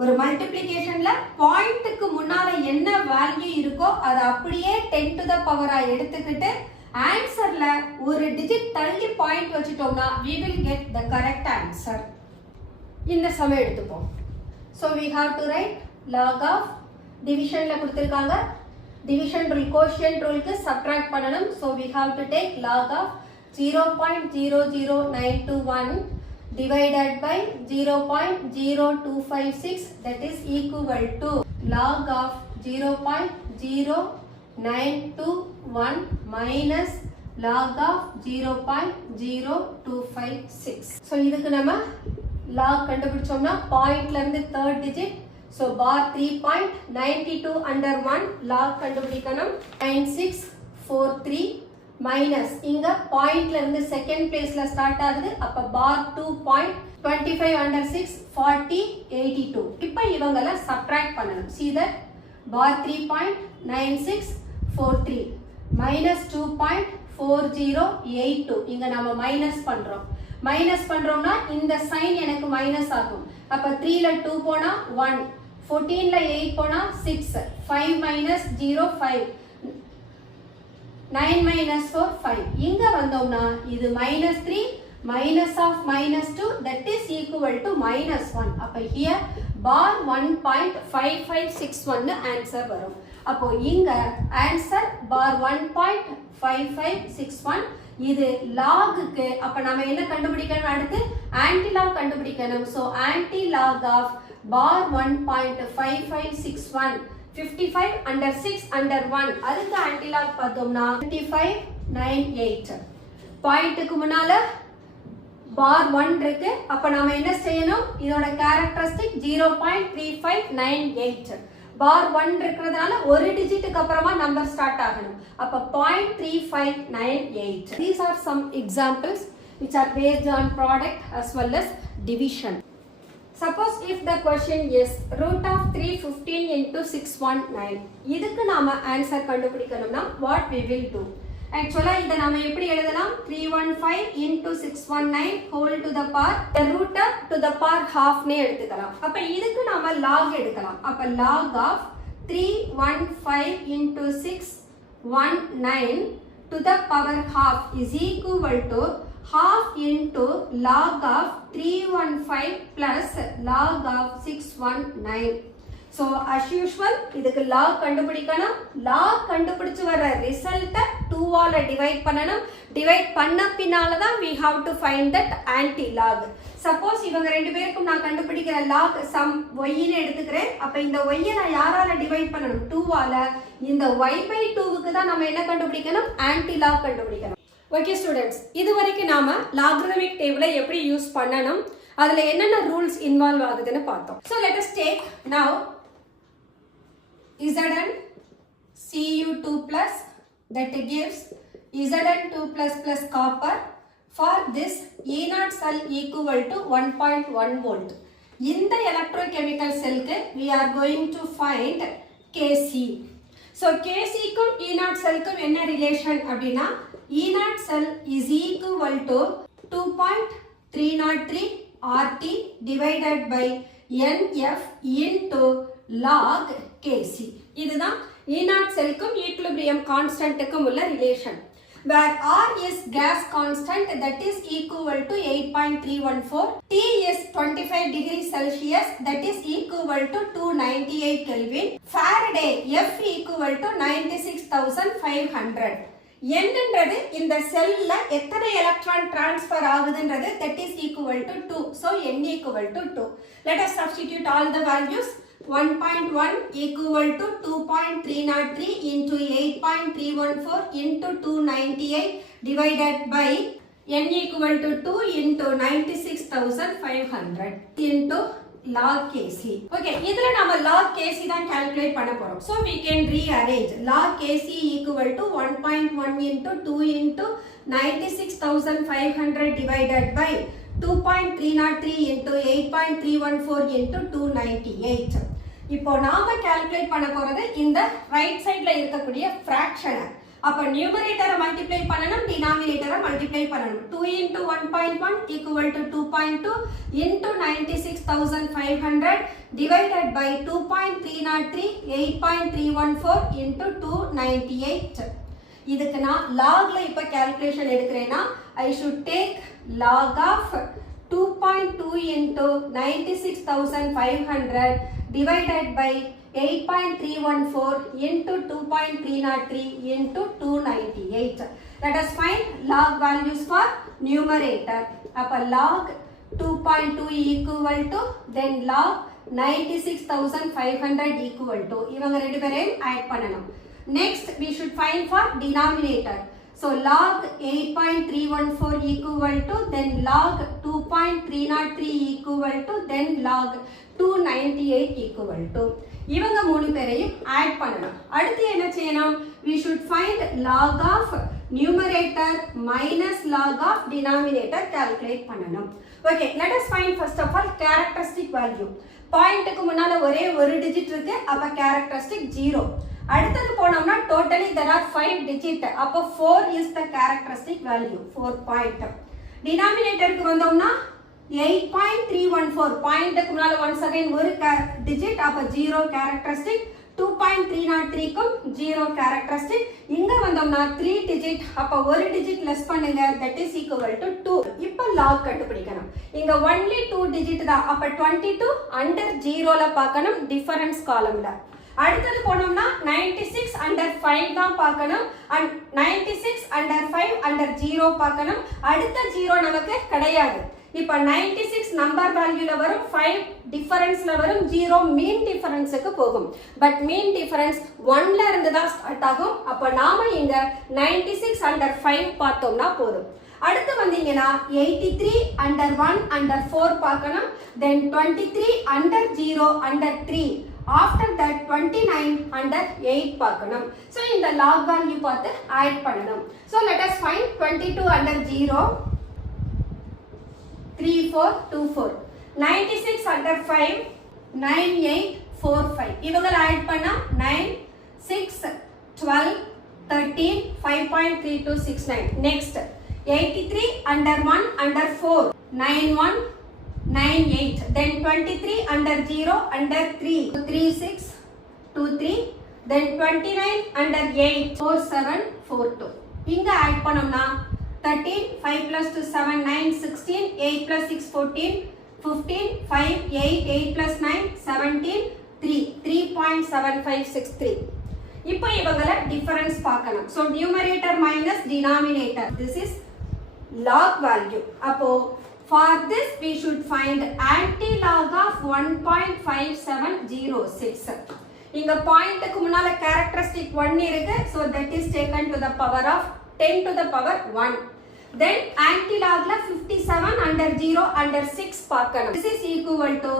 ஒரு மல்டிப்ளிகேஷன்ல பாயிண்ட்க்கு முன்னால என்ன வேல்யூ இருக்கோ அதை அப்படியே 10 to the power எடுத்துக்கிட்டு ஆன்சர்ல ஒரு டிஜிட் தள்ளி பாயிண்ட் வச்சிட்டோம்னா we will get the correct answer. இந்த சம எடுத்துப்போம். so we have to write log of divisionல கொடுத்திருக்காங்க. division rule quotient ruleக்கு subtract பண்ணனும். so we have to take log of 0.00921 divided by 0.0256, that is equal to log of 0.0921 minus log of 0.0256. so இதுக்கு நம்ம log கண்டுபிடிச்சோம்னா பாயிண்ட்ல இருந்து third digit. so bar 3.92 under 1 log கண்டுபிடிக்கணும். 9643 மைனஸ் இங்க பாயிண்ட்ல இருந்து செகண்ட் பிளேஸ்ல ஸ்டார்ட் ஆகுது. அப்ப பார் 2.25 under 6 4082. இப்போ இவங்கள சப்ட்ராக்ட் பண்ணணும். see that bar 3.9643 minus 2.4082. இங்க நாம மைனஸ் பண்றோம். மைனஸ் பண்றோம்னா இந்த சைன் எனக்கு மைனஸ் ஆகும். அப்ப 3ல 2 போனா 1, 14ல 8 போனா 6, 5 minus 0 5, 9 minus 4 5. இங்க வந்தோம்னா இது -3 minus of -2, that is equal to -1. அப்ப here bar 1.5561 ஆன்சர் வரும். அப்போ இங்க ஆன்சர் bar 1.5561. இது லாகுக்கு அப்ப நாம என்ன கண்டுபிடிக்கணும்? அடுத்து ஆன்டி லாக் கண்டுபிடிக்கணும். so anti log of bar 1.5561 55 under 6 under 1 அதுக்கு ஆன்டி லாக் பார்த்தோம்னா 2598. பாயிண்ட்க்கு முன்னால பார் 1 இருக்கு. அப்ப நாம என்ன செய்யணும்? இதோட கேரக்டரிஸ்டிக் 0.3598. பார் 1 இருக்கிறதுனால ஒரு டிஜிட்டுக்கு அப்புறமா நம்பர் ஸ்டார்ட் ஆகணும். அப்ப 0.3598. these are some examples which are based on product as well as division. Suppose if the question is root of 315 into 619. இதுக்கு நாம ஆன்சர் கண்டுபிடிக்கணும்னா what we will do? Actually இத நாம எப்படி எழுதலாம்? 315 into 619 whole to the power the root to the power half னே எடுத்துக்கலாம். அப்ப இதுக்கு நாம log எடுக்கலாம். அப்ப log of 315 into 619 to the power half is equal to half into log of 315 plus log of 619. So as usual இதுக்கு log கண்டுபிடிக்கணும். log கண்டுபிடிச்சு வர ரிசல்ட்ட 2 ஆல டிவைட் பண்ணணும். டிவைட் பண்ண பின்னால தான் we have to find that anti log. Suppose இவங்க ரெண்டு பேருக்கும் நான் கண்டுபிடிக்கிற log sum y ன்னு எடுத்துக்கிறேன். அப்ப இந்த y நான் யாரால டிவைட் பண்ணணும்? 2 ஆல. இந்த y by 2க்கு தான் நம்ம என்ன கண்டுபிடிக்கணும்? anti log கண்டுபிடிக்கணும். ஓகே ஸ்டூடெண்ட்ஸ், இதுவரைக்கும் நாம லாகரிதமிக் டேபிளை எப்படி யூஸ் பண்ணணும், அதுல என்னென்ன ரூல்ஸ் இன்வால்வ் ஆகுதுன்னு பார்த்தோம். So let us take now Zn Cu2 plus that gives Zn2 plus copper. For this E0 cell equal to 1.1 volt. இந்த electrochemical cellக்கு we are going to find Kc. So Kc க்கும் E0 cellக்கும் என்ன ரிலேஷன் அப்படின்னா E0 cell is equal to 2.303 RT divided by NF into log Kc. இதுதான் E0 cellக்கும் equilibrium constantக்கும் உள்ள relation. Where R is gas constant, that is equal to 8.314. T is 25 degrees Celsius, that is equal to 298 Kelvin. Faraday F equal to 96,500. என்னன்றது இந்த செல்ல எத்தனை எலக்ட்ரான் டிரான்ஸ்ஃபர் ஆகுதுன்றது, that is equal to 2. So n equal to 2. Let us substitute all the values. 1.1 equal to 2.303 into 8.314 into 298 divided by n equal to 2 into 96,500 into log Kc. Okay, இதுல நாம log Kc தான் calculate பண்ண போறோம். So we can rearrange. Log Kc equal to 1.1 into 2 into 96,500 divided by 2.303 into 8.314 into 298. இப்போ நாம calculate பண்ண போறது இந்த ரைட் சைடுல இருக்கக்கூடிய fraction. அப்ப நியூமரேட்டரை மல்டிப்ளை பண்ணனும், டினாமினேட்டரை மல்டிப்ளை பண்ணனும். 2 into 1.1 equal to 2.2 into 96,500 divided by 2.303 8.314 into 298. இதுக்கு நான் logல இப்ப calculation எடுக்கிறேனா, I should take log of 2.2 into 96,500 divided by 8.314 into 2.303 into 298. Let us find log values for numerator. அப்ப log 2.2 equal to then log 96,500 equal to இவங்க ரெண்டு பேரையும் add பண்ணணும். Next we should find for denominator. So log 8.314 equal to then log 2.303 equal to then log 298 equal to இவங்க மூணு பேரையும் ஆட் பண்ணணும். அடுத்து என்ன செய்யணும்? We should find log of numerator minus log of denominator calculate பண்ணணும். Okay, let us find first of all characteristic value. பாயிண்ட்க்கு முன்னால ஒரே ஒரு டிஜிட் இருக்கு, அப்ப characteristic 0. அடுத்தது போனோம்னா totally there are 5 digit, அப்ப 4 is the characteristic value, 4 point. denominatorக்கு வந்தோம்னா 8.314 பாயிண்ட்க்கு முன்னால once again ஒரு டிஜிட், அப்ப 0 characteristic. 2.303 க்கும் 0 characteristic. இங்க வந்தோம்னா 3 digit, அப்ப ஒரு digit less பண்ணுங்க, that is equal to 2. இப்ப log கண்டுபிடிக்கணும். இங்க only 2 digit தான், அப்ப 22 under 0ல பார்க்கணும் difference columnல. அடுத்தது போனோம்னா 96 under 5 தான் பார்க்கணும், and 96 under 5 under 0 பார்க்கணும். அடுத்த 0 நமக்கு கிடையாது. இப்ப 96 நம்பர் வேல்யூல வரும், 5 டிஃபரன்ஸ்ல வரும், 0 மீன் டிஃபரன்ஸ்க்கு போகும். பட் மீன் டிஃபரன்ஸ் 1ல இருந்து தான் ஸ்டார்ட் ஆகும். அப்ப நாம இங்க 96 under 5 பார்த்தோம்னா போதும். அடுத்து வந்தீங்கன்னா 83 under 1 under 4 பார்க்கணும், then 23 under 0 under 3. After that 29 under 8 பார்க்கணும். So இந்த log value பார்த்து add பண்ணணும். So let us find 22 under 0 3424, 96 under 5 9845. இவங்களை add பண்ணா 9 6 12 13 5.3269. Next 83 under 1 under 4 91 98, then 23 under 0 under 3 36 23, then 29 under 8 4742. இங்க add பண்ணோம்னா 13, 5 plus 2, 7, 9, 16, 8 plus 6, 14, 15, 5, 8, 8 plus 9, 17, 3, 3.7563. இப்போ இவங்கள difference பார்க்கணும். So numerator minus denominator. This is log value. அப்போ for this we should find anti-log of 1.5706. இங்க பாயிண்ட்க்கு முன்னால characteristic 1 இருக்கு. So that is taken to the power of 10 to the power 1. Then anti-logல 57 under 0 under 6 பார்க்கணும். This is equal to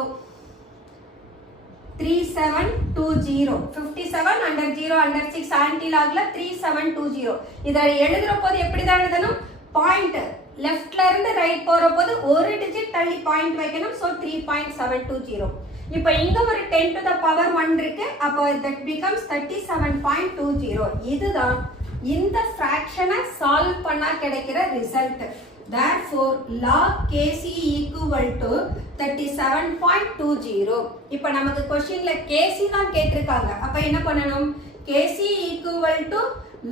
3720. 57 under 0 under 6 anti-logல 3720. இதை எழுதுற போது எப்படி தான் எழுதணும்? பாயிண்ட் லெஃப்ட்ல இருந்து ரைட் போற போது ஒரு டிஜிட் தள்ளி பாயிண்ட் வைக்கணும். So 3.720. இப்போ இங்க ஒரு 10 to the power 1 இருக்கு. அப்போ that becomes 37.20. இதுதான் இந்த fraction சால்வ் பண்ணா கிடைக்கிற result. Therefore log KC equal to 37.20. இப்போ நமக்கு क्वेश्चनல KC தான் கேட்டிருக்காங்க. அப்ப என்ன பண்ணணும்? KC equal to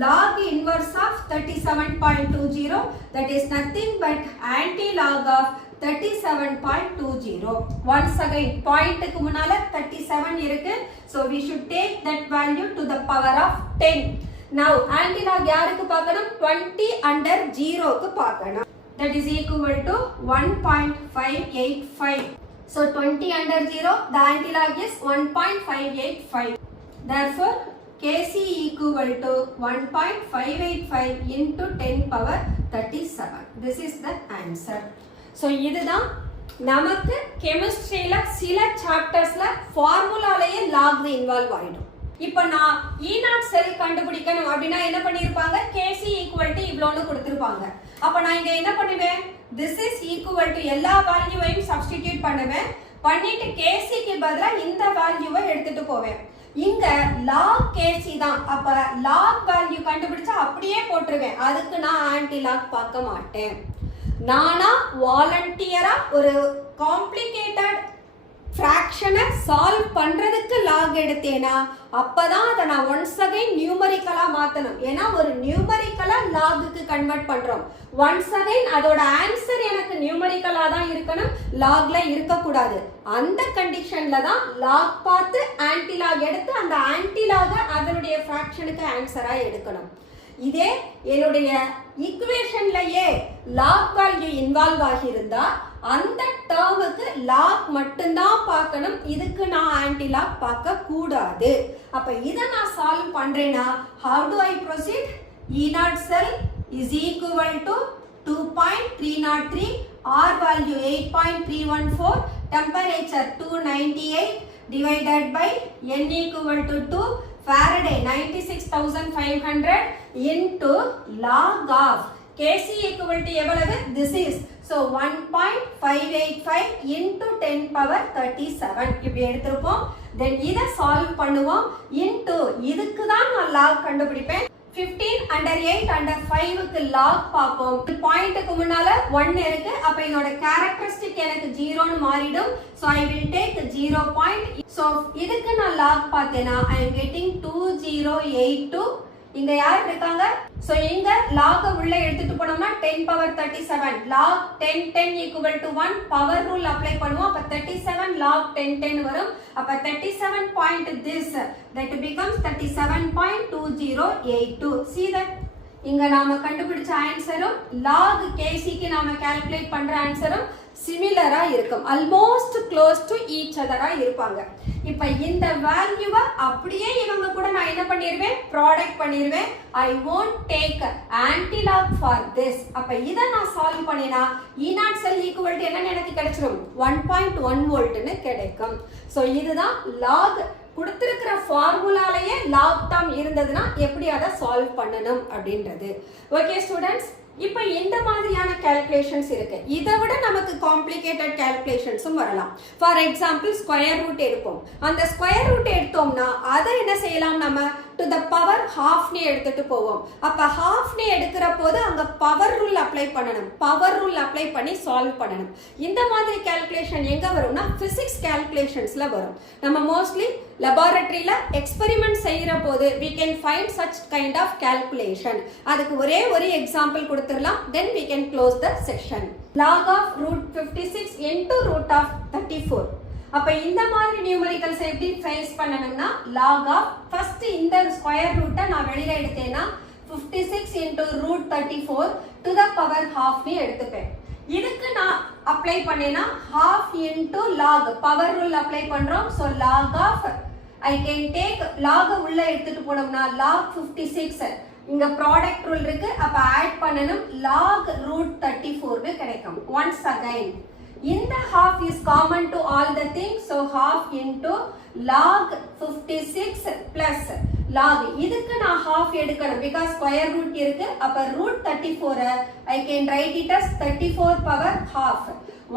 log inverse of 37.20. that is nothing but anti-log of 37.20. once again point க்கு முன்னால 37 இருக்கு. so we should take that value to the power of 10. now anti-log யாருக்கு பார்க்கணும்? 20 under 0 க்கு பார்க்கணும். that is equal to 1.585. so 20 under 0 the anti-log is 1.585. therefore KC equal to 1.585 into 10 power 37. this is the answer. so இதுதான் நமக்கு கெமிஸ்ட்ரியில சில சாப்டர்ஸ்ல ஃபார்முலாலயே லாக் இன்வால்வ் ஆயிடும். இப்போ நான் E0 செல் கண்டுபிடிக்கணும் அப்படின்னா என்ன பண்ணிருப்பாங்க? KC equal to இவ்வளோன்னு கொடுத்திருப்பாங்க. அப்ப நான் இங்க என்ன பண்ணுவேன்? this is equal to எல்லா வேல்யூவையும் சப்ஸ்டிடியூட் பண்ணுவேன். பண்ணிட்டு KC க்கு பதிலா இந்த வேல்யூவை எடுத்துட்டு போவேன். இங்க log KC தான். அப்ப log வேல்யூ கண்டுபிடிச்சா அப்படியே போட்டுருவேன். அதுக்கு நான் ஆன்டி லாக் பார்க்க மாட்டேன். நானா வாலண்டியரா ஒரு காம்ப்ளிகேட்டட் ஃபிராக்ஷனை சால்வ் பண்றதுக்கு லாக் எடுத்தேனா அப்பதான் அதை நான் ஒன்ஸ் அகைன் நியூமரிக்கலா மாத்தணும். ஏன்னா ஒரு நியூமரிக்கலா லாகுக்கு கன்வெர்ட் பண்றோம். ஒன்ஸ் அகைன் அதோட ஆன்சர் எனக்கு நியூமரிக்கலா தான் இருக்கணும், லாக்ல இருக்கக்கூடாது. அந்த கண்டிஷன்ல தான் லாக் பார்த்து ஆன்டி லாக் எடுத்து அந்த ஆன்டி லாக அதனுடைய ஃபிராக்ஷனுக்கு ஆன்சரா எடுக்கணும். இதே என்னுடைய ஈக்குவேஷன்லயே லாக் வேல்யூ இன்வால்வ் ஆகியிருந்தா அந்த டேர்முக்கு லாக் மட்டும்தான் பார்க்கணும். இதுக்கு நான் ஆன்டி லாக் பார்க்க கூடாது. அப்ப இதை நான் சால்வ் பண்றேன்னா how do I proceed? E0 cell is equal to 2.303, R value 8.314, temperature 298 divided by N equal to 2, Faraday 96,500 into log of KC equal to எவ்வளவு? This is so 1.585 into 10 power 37 இப்படி எடுத்திருப்போம். then இதை சால்வ் பண்ணுவோம். into இதுக்கு தான் நான் log கண்டுபிடிப்பேன். 15 under 8 under 5 க்கு log பார்ப்போம். பாயிண்ட்க்கு முன்னால 1 இருக்கு. அப்ப என்னோட கேரக்டரிஸ்டிக் எனக்கு 0 ன்னு மாறிடும். so I will take 0 point. so இதுக்கு நான் log பார்த்தேனா I am getting 2082. இங்க யார் இருக்காங்க? சோ இங்க log உள்ள எடுத்துட்டு போனோம்னா 10 power 37 log 10 10 equal to 1 power rule apply பண்ணுவோம். அப்ப 37 log 10 10 வரும். அப்ப 37 point this that becomes 37.2082. see that இங்க நாம கண்டுபிடிச்ச ஆன்சரும் log KC க்கு நாம கால்குலேட் பண்ற ஆன்சரும் சிமிலரா இருக்கும். ஆல்மோஸ்ட் க்ளோஸ் டு ஈச் அதரா இருப்பாங்க. இப்ப இந்த வேல்யூவை அப்படியே இவங்க கூட நான் என்ன பண்ணிடுவேன்? ப்ராடக்ட் பண்ணிடுவேன். I won't take anti-log for this. அப்ப இதை நான் சால்வ் பண்ணினா E0 cell equal to என்னன்னு எனக்கு கிடைச்சிரும்? 1.1 வோல்ட்னு கிடைக்கும். சோ இதுதான் log கொடுத்திருக்கிற ஃபார்முலாலயே லாக் டேர்ம் இருந்ததுன்னா எப்படி அதை சால்வ் பண்ணணும் அப்படின்றது. ஓகே ஸ்டூடெண்ட்ஸ், இப்போ இந்த மாதிரியான கால்குலேஷன்ஸ் இருக்கு. இதை விட நமக்கு காம்ப்ளிகேட்டட் கால்குலேஷன்ஸும் வரலாம். ஃபார் எக்ஸாம்பிள் ஸ்கொயர் ரூட் எடுப்போம். அந்த ஸ்கொயர் ரூட் எடுத்தோம்னா அதை என்ன செய்யலாம்? நம்ம டு த பவர் ஹாஃப்னே எடுத்துட்டு போவோம். அப்ப ஹாஃப்னே எடுக்கிற போது அங்க பவர் ரூல் அப்ளை பண்ணணும். பவர் ரூல் அப்ளை பண்ணி சால்வ் பண்ணணும். இந்த மாதிரி கால்குலேஷன் எங்க வரும்னா பிசிக்ஸ் கால்குலேஷன்ஸ்ல வரும். நம்ம மோஸ்ட்லி லெபார்டரியில எக்ஸ்பெரிமெண்ட் செய்யற போது we can find such kind of calculation. அதுக்கு ஒரே ஒரு எக்ஸாம்பிள் கொடுத்துடலாம். then we can close the section. log of root 56 into root of 34. அப்ப இந்த மாதிரி நியூமெரிக்கல்ஸ் எப்படி ஃபேஸ் பண்ணணும்னா log of first இந்த ஸ்கொயர் ரூட்டை நான் வெளியில எடுத்தேன்னா 56 into root 34 to the power half நீ எடுத்துப்பேன். இதுக்கு நான் அப்ளை பண்ணேனா half into log power rule apply பண்றோம். so log of I can take log உள்ள எடுத்துட்டு போனோம்னா log 56 இங்க ப்ராடக்ட் ரூல் இருக்கு. அப்ப ஆட் பண்ணனும் log root 34 னு கிடைக்கும். once again இந்த half is common to all the things. so half into log 56 plus log இதுக்கு நான் half எடுக்கணும் because square root இருக்கு. அப்ப root 34 I can write it as 34 power half.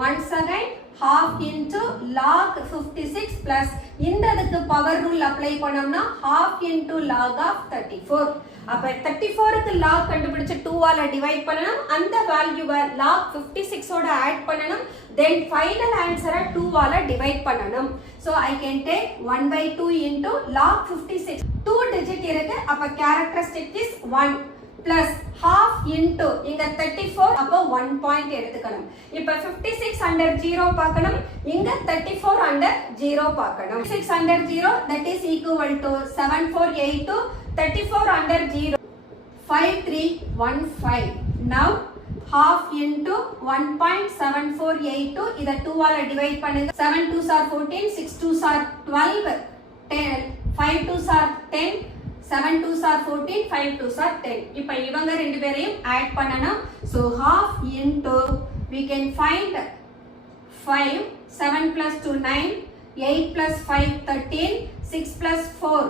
once again half into log 56 plus இந்ததுக்கு பவர் ரூல் அப்ளை பண்ணோம்னா half into log of 34. அப்ப 34க்கு log கண்டுபிடிச்சு 2 ஆல டிவைட் பண்ணனும். அந்த வேல்யூவை log 56 ஓட ஆட் பண்ணனும். then final answer 2 ஆல டிவைட் பண்ணனும். so I can take 1/2 into log 56. 2 digit இருக்கு. அப்ப characteristic is 1 plus half into இங்க 34 அப்ப 1 பாயிண்ட் எடுத்துக்கணும். இப்ப 56 under 0 பார்க்கணும். இங்க 34 under 0 பார்க்கணும். 6 under 0 that is equal to 7482. 34 under 0 5315. now half into 1.7482 இத 2 ஆல டிவைட் பண்ணுங்க. 7 2s are 14, 6 2s are 12, 10 5 2s are 10, 7 2s are 14, 5 2s are 10. இப்ப இவங்க ரெண்டு பேரையும் ஆட் பண்ணனும். so half into we can find 5, 7 plus 2 9, 8 plus 5 13, 6 plus 4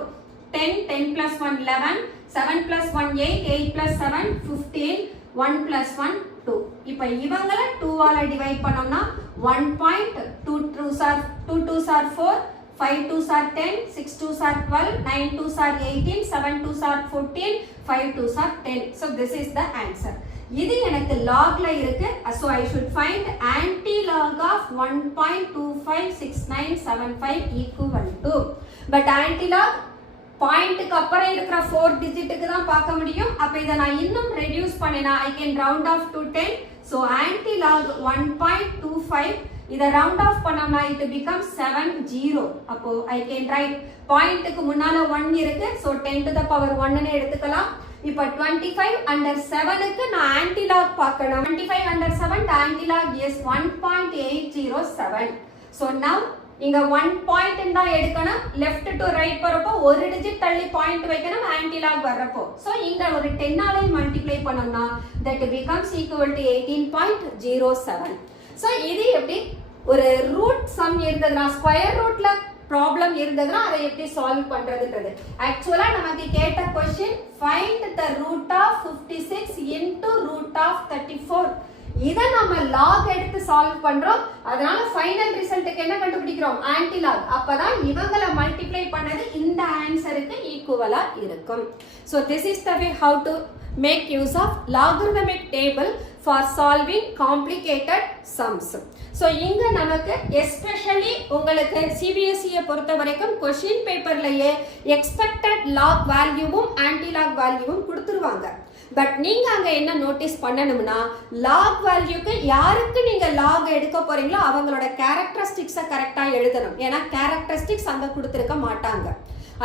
10, 10 plus 1 11, 7 plus 1 8, 8 plus 7 15, 1 plus 1 2. இப்ப இவங்கள 2 ஆல டிவைட் பண்ணோம்னா 1.2 2s are 2 2s are 4, 5 2s are 10, 6 2s are 12, 9 2s are 18, 7 2s are 14, 5 2s are 10. so this is the answer. இது எனக்கு logல இருக்கு. so I should find anti-log of 1.256975 equal to. but anti-log பாயிண்ட்க்கு அப்புறம் இருக்கிற 4 டிஜிட்டுக்கு தான் பார்க்க முடியும். அப்ப இத நான் இன்னும் reduce பண்ணேனா I can round off to 10. so anti-log 1.25 இத ரவுண்ட் ஆஃப் பண்ணோம்னா it becomes 70. அப்போ I can write பாயிண்ட்க்கு முன்னால 1 இருக்கு. so 10 to the power 1 ன்னு எடுத்துக்கலாம். இப்ப 25 under 7க்கு நான் anti-log பார்க்கணும். 25 under 7 the anti-log is 1.807. so now இங்க 1 பாயிண்ட் தான் எடுக்கணும். லெஃப்ட் டு ரைட் போறப்போ ஒரு டிஜிட் தள்ளி பாயிண்ட் வைக்கணும் anti-log வரப்போ. சோ இங்க ஒரு 10 ஆல மல்டிப்ளை பண்ணோம்னா that becomes equal to 18.07. So இது எப்படி ஒரு ரூட் சம் இருந்ததுனா ஸ்கொயர் ரூட்ல ப்ராப்ளம் இருந்ததுனா அதை எப்படி சால்வ் பண்றதுன்றது. ஆக்சுவலா நமக்கு கேட்ட question find the root of 56 into root of 34. இத நாம log எடுத்து சால்வ் பண்றோம். அதனால ஃபைனல் ரிசல்ட்க்கு என்ன கண்டுபிடிக்கிறோம் anti-log. அப்பதான் இவங்கள மல்டிப்ளை பண்ணது இந்த ஆன்சருக்கு ஈக்குவலா இருக்கும். so this is the way how to make use of logarithmic table for solving complicated sums. so இங்க நமக்கு especially உங்களுக்கு CBSE பொறுத்த வரைக்கும் क्वेश्चन பேப்பர்லயே expected log வேல்யூவும் anti-log வேல்யூவும் கொடுத்துருவாங்க. பட் நீங்க அங்க என்ன நோட்டீஸ் பண்ணணும்னா log வேல்யூக்கு யாருக்கு நீங்க log எடுக்க போறீங்களோ அவங்களோட கேரக்டரிஸ்டிக்ஸை கரெக்டா எழுதணும். ஏன்னா கேரக்டரிஸ்டிக்ஸ் அங்க கொடுத்திருக்க மாட்டாங்க.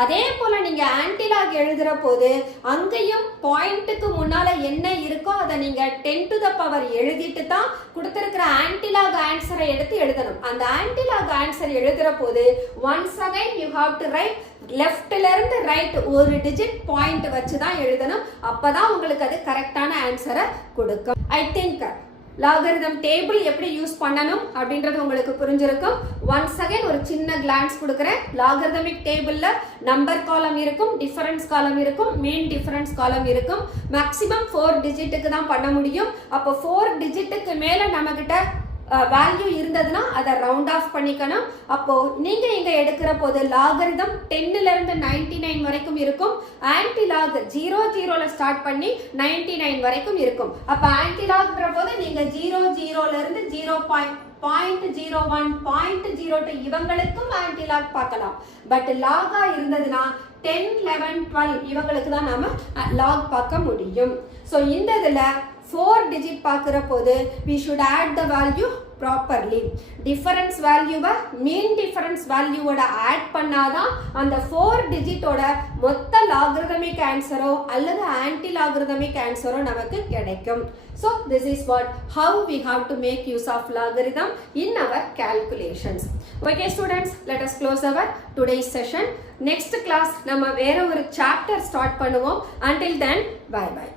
அதே போல நீங்க anti-log எழுதுற போது அங்கேயும் பாயிண்ட்டுக்கு முன்னால என்ன இருக்கோ அதை நீங்க 10 to the power எழுதிட்டு தான் கொடுத்திருக்கிற anti-log ஆன்சரை எடுத்து எழுதணும். அந்த anti-log ஆன்சர் எழுதுற போது once again you have to write லெஃப்ட்ல இருந்து ரைட் ஒரு டிஜிட் பாயிண்ட் வச்சு தான் எழுதணும். அப்பதான் உங்களுக்கு அது கரெக்டான ஆன்சரை கொடுக்கும். ஐ திங்க் லாகரிதம் டேபிள் எப்படி யூஸ் பண்ணணும் அப்படின்றது உங்களுக்கு புரிஞ்சிருக்கும். ஒன்ஸ் அகைன் ஒரு சின்ன கிளான்ஸ் கொடுக்குறேன். லாகரிதமிக் டேபிள்ல நம்பர் காலம் இருக்கும், டிஃபரன்ஸ் காலம் இருக்கும், மீன் டிஃபரன்ஸ் காலம் இருக்கும். மேக்ஸிமம் 4 டிஜிட்டுக்கு தான் பண்ண முடியும். அப்போ 4 டிஜிட்டுக்கு மேல நம்ம கிட்ட வேல்யூ இருந்ததுன்னா அதை ரவுண்ட் ஆஃப் பண்ணிக்கணும். அப்போ நீங்க இங்க எடுக்கிற போது லாகரிதம் 10ல இருந்து 99 வரைக்கும் இருக்கும். ஆன்டி லாக் 00ல ஸ்டார்ட் பண்ணி 99 வரைக்கும் இருக்கும். அப்ப ஆன்டி லாக்ன்ற போது நீங்க 00ல இருந்து 0.01 0.02 இவங்களுக்கும் ஆன்டி லாக் பார்க்கலாம். பட் லாகா இருந்ததுன்னா 10, 11, 12 இவங்களுக்கு தான் நாம லாக் பார்க்க முடியும். ஸோ இந்த இதுல 4 டிஜிட் பார்க்குற போது we should add the value properly. Difference வேல்யூவை மீன் டிஃபரன்ஸ் வேல்யூவோட ஆட் பண்ணாதான் அந்த 4 டிஜிட்டோட மொத்த லாகரிதமிக் ஆன்சரோ அல்லது ஆன்டி லாகரிதமிக் ஆன்சரோ நமக்கு கிடைக்கும். So this is how we have to make use of logarithm in our calculations. Okay students, let us close our today's session. Next class நம்ம வேற ஒரு chapter start பண்ணுவோம். Until then, bye bye.